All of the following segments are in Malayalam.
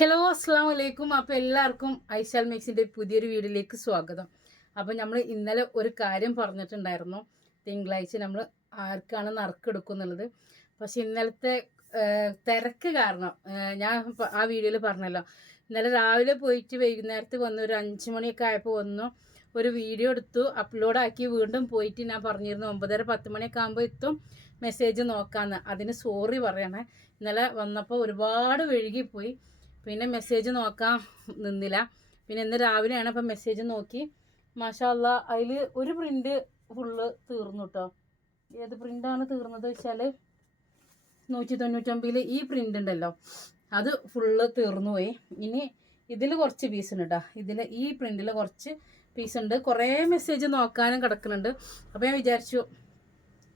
ഹലോ അസ്സാം വലൈക്കും അപ്പോൾ എല്ലാവർക്കും ഐശാൽ മേക്സിന്റെ പുതിയൊരു വീഡിയോയിലേക്ക് സ്വാഗതം. അപ്പോൾ നമ്മൾ ഇന്നലെ ഒരു കാര്യം പറഞ്ഞിട്ടുണ്ടായിരുന്നു. തിങ്കളാഴ്ച നമ്മൾ ആർക്കാണ് നറുക്കെടുക്കും എന്നുള്ളത് പക്ഷെ ഇന്നലത്തെ തിരക്ക് കാരണം ഞാൻ ആ വീഡിയോയിൽ പറഞ്ഞല്ലോ. ഇന്നലെ രാവിലെ പോയിട്ട് വൈകുന്നേരത്ത് വന്നു ഒരു അഞ്ച് മണിയൊക്കെ ആയപ്പോൾ വന്നു ഒരു വീഡിയോ എടുത്തു അപ്ലോഡാക്കി വീണ്ടും പോയിട്ട് ഞാൻ പറഞ്ഞിരുന്നു ഒമ്പതര പത്ത് മണിയൊക്കെ ആകുമ്പോൾ എത്തും മെസ്സേജ് നോക്കാമെന്ന് അതിന് സോറി പറയണേ. ഇന്നലെ വന്നപ്പോൾ ഒരുപാട് വഴുകിപ്പോയി. പിന്നെ മെസ്സേജ് നോക്കാൻ നിന്നില്ല. പിന്നെ ഇന്ന് രാവിലെയാണ് അപ്പം മെസ്സേജ് നോക്കി. മാഷാല്ല അതിൽ ഒരു പ്രിന്റ് ഫുള്ള് തീർന്നു കേട്ടോ ഏത് പ്രിന്റാണ് തീർന്നത് വെച്ചാൽ നൂറ്റി തൊണ്ണൂറ്റൊമ്പതിൽ ഈ പ്രിന്റ് ഉണ്ടല്ലോ അത് ഫുള്ള് തീർന്നു പോയി. ഇനി ഇതിൽ കുറച്ച് പീസ് ഉണ്ട് കേട്ടോ ഇതിൽ ഈ പ്രിന്റിൽ കുറച്ച് പീസ് ഉണ്ട് കുറേ മെസ്സേജ് നോക്കാനും കിടക്കുന്നുണ്ട് അപ്പോൾ ഞാൻ വിചാരിച്ചു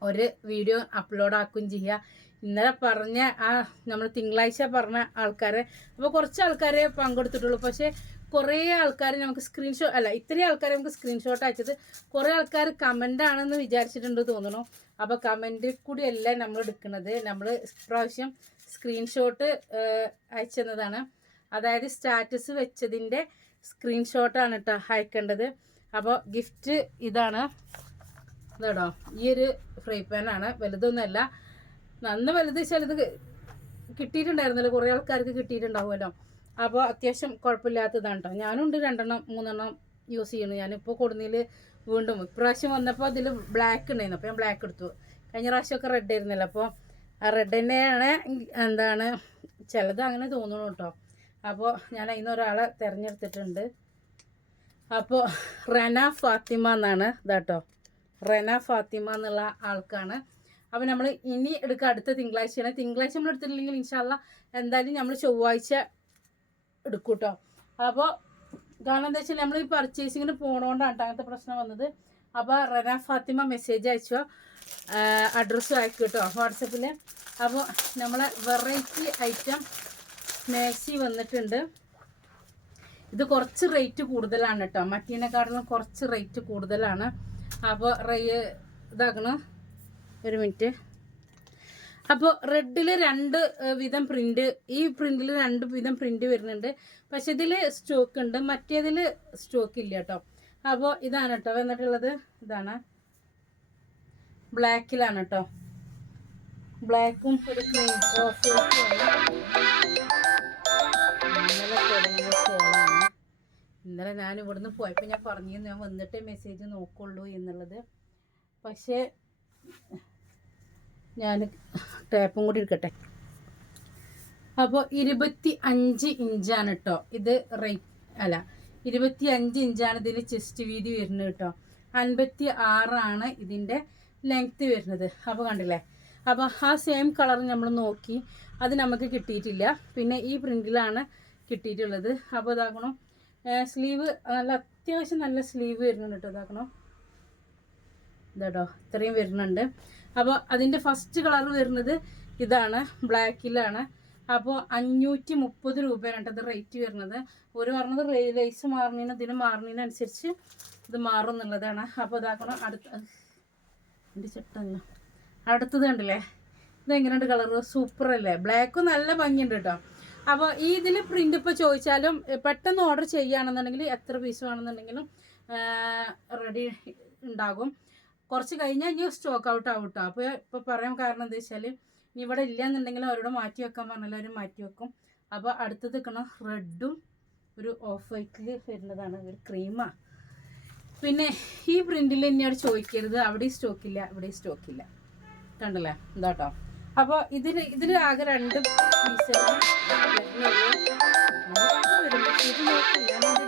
ഒരു വീഡിയോ അപ്ലോഡ് ആക്കുകയും ചെയ്യുക ഇന്നലെ പറഞ്ഞ ആ നമ്മൾ തിങ്കളാഴ്ച പറഞ്ഞ ആൾക്കാരെ അപ്പോൾ കുറച്ച് ആൾക്കാരെ പങ്കെടുത്തിട്ടുള്ളൂ. പക്ഷേ കുറേ ആൾക്കാർ നമുക്ക് സ്ക്രീൻഷോട്ട് അല്ല ഇത്രയും ആൾക്കാർ നമുക്ക് സ്ക്രീൻഷോട്ട് അയച്ചത് കുറേ ആൾക്കാർ കമന്റ് ആണെന്ന് വിചാരിച്ചിട്ടുണ്ട് തോന്നുന്നു. അപ്പോൾ കമന്റിൽ കൂടിയല്ല നമ്മൾ എടുക്കുന്നത്. നമ്മൾ ഇപ്രാവശ്യം സ്ക്രീൻഷോട്ട് അയച്ചെന്നതാണ്. അതായത് സ്റ്റാറ്റസ് വെച്ചതിന്റെ സ്ക്രീൻഷോട്ടാണ് കേട്ടോ അയക്കേണ്ടത്. അപ്പോൾ ഗിഫ്റ്റ് ഇതാണ്. ഇതാടോ ഈ ഒരു ഫ്രൈ പാനാണ്. വലുതൊന്നുമല്ല. നന്ന വലുത് ചിലത് കിട്ടിയിട്ടുണ്ടായിരുന്നല്ലോ. കുറേ ആൾക്കാർക്ക് കിട്ടിയിട്ടുണ്ടാവുമല്ലോ. അപ്പോൾ അത്യാവശ്യം കുഴപ്പമില്ലാത്തതാണ് കേട്ടോ ഞാനുണ്ട് രണ്ടെണ്ണം മൂന്നെണ്ണം യൂസ് ചെയ്യുന്നു. ഞാനിപ്പോൾ കൊടുന്നതിൽ വീണ്ടും ഇപ്രാവശ്യം വന്നപ്പോൾ അതിൽ ബ്ലാക്ക് ഉണ്ടായിരുന്നു. അപ്പോൾ ഞാൻ ബ്ലാക്ക് എടുത്തു. കഴിഞ്ഞ പ്രാവശ്യമൊക്കെ റെഡ് ആയിരുന്നല്ലോ. അപ്പോൾ ആ റെഡ് തന്നെയാണ് എന്താണ് ചിലത് അങ്ങനെ തോന്നുന്നു കേട്ടോ. അപ്പോൾ ഞാൻ അതിൽ ഒരാളെ തിരഞ്ഞെടുത്തിട്ടുണ്ട്. അപ്പോൾ റന ഫാത്തിമ എന്നാണ് ഇതാട്ടോ. റന ഫാത്തിമ എന്നുള്ള ആൾക്കാണ്. അപ്പോൾ നമ്മൾ ഇനി എടുക്കുക അടുത്ത തിങ്കളാഴ്ചയാണ്. തിങ്കളാഴ്ച നമ്മൾ എടുത്തിട്ടില്ലെങ്കിൽ ഇൻഷാല്ല എന്തായാലും നമ്മൾ ചൊവ്വാഴ്ച എടുക്കും കേട്ടോ അപ്പോൾ കാരണം എന്താ വെച്ചാൽ നമ്മൾ ഈ പർച്ചേസിങ്ങിന് പോണോണ്ടാണ് അങ്ങനത്തെ പ്രശ്നം വന്നത്. അപ്പോൾ റന ഫാത്തിമ മെസ്സേജ് അയച്ചോ? അഡ്രസ്സും അയക്കും കേട്ടോ വാട്സപ്പിൽ അപ്പോൾ നമ്മളെ വെറൈറ്റി ഐറ്റം മേസി വന്നിട്ടുണ്ട്. ഇത് കുറച്ച് റേറ്റ് കൂടുതലാണ് കേട്ടോ മറ്റീനെക്കാട്ടിലും കുറച്ച് റേറ്റ് കൂടുതലാണ്. അപ്പോൾ റേ ഇതാക്കണം. ഒരു മിനിറ്റ്. അപ്പോൾ റെഡിൽ രണ്ട് വിധം പ്രിന്റ് ഈ പ്രിന്റിൽ രണ്ട് വിധം പ്രിന്റ് വരുന്നുണ്ട്. പക്ഷെ ഇതിൽ സ്റ്റോക്ക് ഉണ്ട്. മറ്റേതിൽ സ്റ്റോക്ക് ഇല്ല കേട്ടോ. അപ്പോൾ ഇതാണ് കേട്ടോ. വന്നിട്ടുള്ളത് ഇതാണ്. ബ്ലാക്കിലാണ് കേട്ടോ. ബ്ലാക്കും ഇന്നലെ ഞാൻ ഇവിടുന്ന് പോയപ്പോൾ ഞാൻ പറഞ്ഞു ഞാൻ വന്നിട്ടേ മെസ്സേജ് നോക്കുള്ളൂ എന്നുള്ളത്. പക്ഷേ ഞാൻ ടേപ്പും കൂടി എടുക്കട്ടെ. അപ്പോൾ ഇരുപത്തി അഞ്ച് ഇഞ്ചാണ് കേട്ടോ ഇത് റേറ്റ് അല്ല ഇരുപത്തി അഞ്ച് ഇഞ്ചാണ് ഇതിൽ ചെസ്റ്റ് വീതി വരുന്നത് കേട്ടോ അൻപത്തി ആറാണ് ഇതിന്റെ ലെങ്ത്ത് വരുന്നത്. അപ്പോൾ കണ്ടില്ലേ? അപ്പോൾ ആ സെയിം കളർ നമ്മൾ നോക്കി. അത് നമുക്ക് കിട്ടിയിട്ടില്ല. പിന്നെ ഈ പ്രിന്റിലാണ് കിട്ടിയിട്ടുള്ളത്. അപ്പോൾ ഇതാക്കണം. സ്ലീവ് നല്ല അത്യാവശ്യം നല്ല സ്ലീവ് വരുന്നുണ്ട് കേട്ടോ ഇതാക്കണം. ഇതാട്ടോ ഇത്രയും വരുന്നുണ്ട്. അപ്പോൾ അതിന്റെ ഫസ്റ്റ് കളർ വരുന്നത് ഇതാണ് ബ്ലാക്കിലാണ് അപ്പോൾ അഞ്ഞൂറ്റി മുപ്പത് രൂപയാണ് കേട്ടോ ഇത് റേറ്റ് വരുന്നത്. ഒരു പറഞ്ഞത് ലേസ് മാറുന്നതിന് ഇതിന് മാറുന്നതിനനുസരിച്ച് ഇത് മാറും എന്നുള്ളതാണ്. അപ്പോൾ ഇതാക്കണം അടുത്ത എന്റെ ചെട്ടല്ല അടുത്തത് കണ്ടില്ലേ? ഇതെങ്ങനെയുണ്ട് കളർ സൂപ്പർ അല്ലേ? ബ്ലാക്ക് നല്ല ഭംഗിയുണ്ട് കേട്ടോ. അപ്പോൾ ഈ ഇതിൽ പ്രിന്റ് ഇപ്പോൾ ചോദിച്ചാലും പെട്ടെന്ന് ഓർഡർ ചെയ്യുകയാണെന്നുണ്ടെങ്കിൽ എത്ര പീസ് വേണമെന്നുണ്ടെങ്കിലും റെഡി ഉണ്ടാകും. കുറച്ച് കഴിഞ്ഞാൽ ഇനി സ്റ്റോക്ക് ഔട്ട് ആവും കേട്ടോ അപ്പോൾ ഇപ്പോൾ പറയാൻ കാരണം എന്താ വെച്ചാൽ ഇനി ഇവിടെ ഇല്ല എന്നുണ്ടെങ്കിൽ അവരോട് മാറ്റി വെക്കാൻ പറഞ്ഞാൽ അവർ മാറ്റി വെക്കും അപ്പോൾ അടുത്ത് നിൽക്കണം റെഡും ഒരു ഓഫ് വൈറ്റിൽ വരുന്നതാണ് ഒരു ക്രീമാണ് പിന്നെ ഈ പ്രിന്റിൽ എന്നോട് ചോദിക്കരുത് അവിടെ സ്റ്റോക്ക് ഇല്ല ഇവിടെ സ്റ്റോക്ക് ഇല്ല കണ്ടല്ലേ എന്താട്ടോ അപ്പോൾ ഇതിന് ഇതിൽ ആകെ രണ്ട് പീസുകൾ പിന്നെ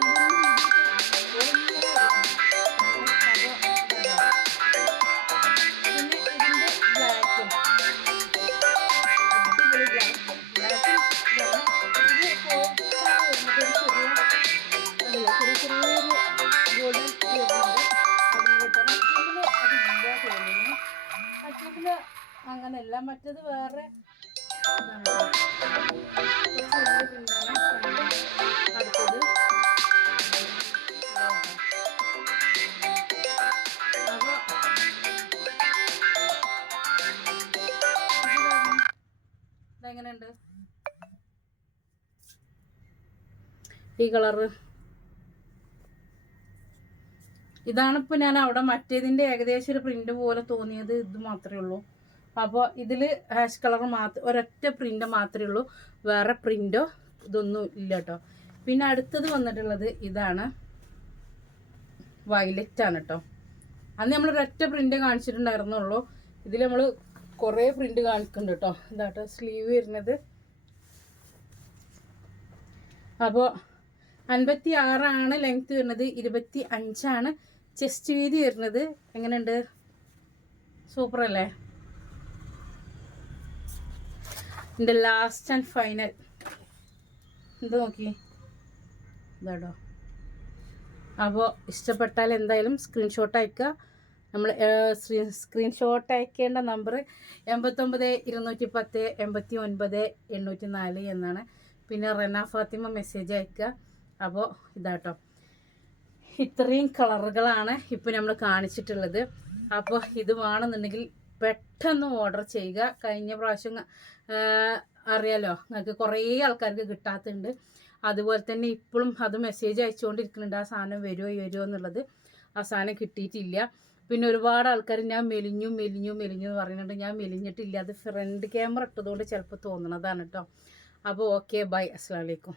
അങ്ങനെയല്ല മറ്റേത് വേറെ. അപ്പോൾ ഈ കളറ്. ഇതാണ് ഇപ്പോൾ ഞാൻ അവിടെ മറ്റേതിന്റെ ഏകദേശം ഒരു പ്രിന്റ് പോലെ തോന്നിയത് ഇത് മാത്രമേ ഉള്ളൂ. അപ്പോൾ ഇതിൽ ഹാഷ് കളർ മാത്രം ഒരൊറ്റ പ്രിന്റ് മാത്രമേ ഉള്ളൂ. വേറെ പ്രിന്റോ ഇതൊന്നും ഇല്ല കേട്ടോ. പിന്നെ അടുത്തത് വന്നിട്ടുള്ളത് ഇതാണ് വയലറ്റ് ആണ് കേട്ടോ. അന്ന് നമ്മൾ ഒരൊറ്റ പ്രിന്റ് കാണിച്ചിട്ടുണ്ടായിരുന്നുള്ളൂ. ഇതിൽ നമ്മൾ കുറേ പ്രിന്റ് കാണിക്കുന്നുണ്ട് കേട്ടോ. ഇതാട്ടോ സ്ലീവ് വരുന്നത്. അപ്പോൾ അൻപത്തി ആറാണ് ലെങ്ത് വരുന്നത് ഇരുപത്തി അഞ്ചാണ് ചെസ്റ്റ് വീതി വരുന്നത്. എങ്ങനെയുണ്ട്? സൂപ്പർ എന്റെ ലാസ്റ്റ് ആൻഡ് ഫൈനൽ ഇത് നോക്കി ഇതാടോ അപ്പോൾ ഇഷ്ടപ്പെട്ടാൽ എന്തായാലും സ്ക്രീൻഷോട്ട് അയക്കുക. നമ്മൾ സ്ക്രീൻ സ്ക്രീൻഷോട്ട് അയക്കേണ്ട നമ്പർ എൺപത്തൊമ്പത് ഇരുന്നൂറ്റി പത്ത് എൺപത്തി ഒൻപത് എണ്ണൂറ്റി നാല് എന്നാണ്. പിന്നെ റെന ഫാത്തിമ മെസ്സേജ് അയക്കുക. അപ്പോൾ ഇതാട്ടോ. ഇത്രയും കളറുകളാണ് ഇപ്പോൾ നമ്മൾ കാണിച്ചിട്ടുള്ളത്. അപ്പോൾ ഇത് വേണമെന്നുണ്ടെങ്കിൽ പെട്ടെന്ന് ഓർഡർ ചെയ്യുക. കഴിഞ്ഞ പ്രാവശ്യം അറിയാലോ നിങ്ങൾക്ക് കുറേ ആൾക്കാർക്ക് കിട്ടാത്തുണ്ട്. അതുപോലെ തന്നെ ഇപ്പോഴും അത് മെസ്സേജ് അയച്ചുകൊണ്ടിരിക്കുന്നുണ്ട് ആ സാധനം വരുമോ വരുമോ എന്നുള്ളത് ആ സാധനം കിട്ടിയിട്ടില്ല. പിന്നെ ഒരുപാട് ആൾക്കാർ ഞാൻ മെലിഞ്ഞു മെലിഞ്ഞു മെലിഞ്ഞു എന്ന് പറയുന്നുണ്ട്. ഞാൻ മെലിഞ്ഞിട്ടില്ല. അത് ഫ്രണ്ട് ക്യാമറ ഇട്ടതുകൊണ്ട് ചിലപ്പോൾ തോന്നണതാണ് കേട്ടോ അപ്പോൾ ഓക്കെ ബൈ അസ്സാം വലൈക്കും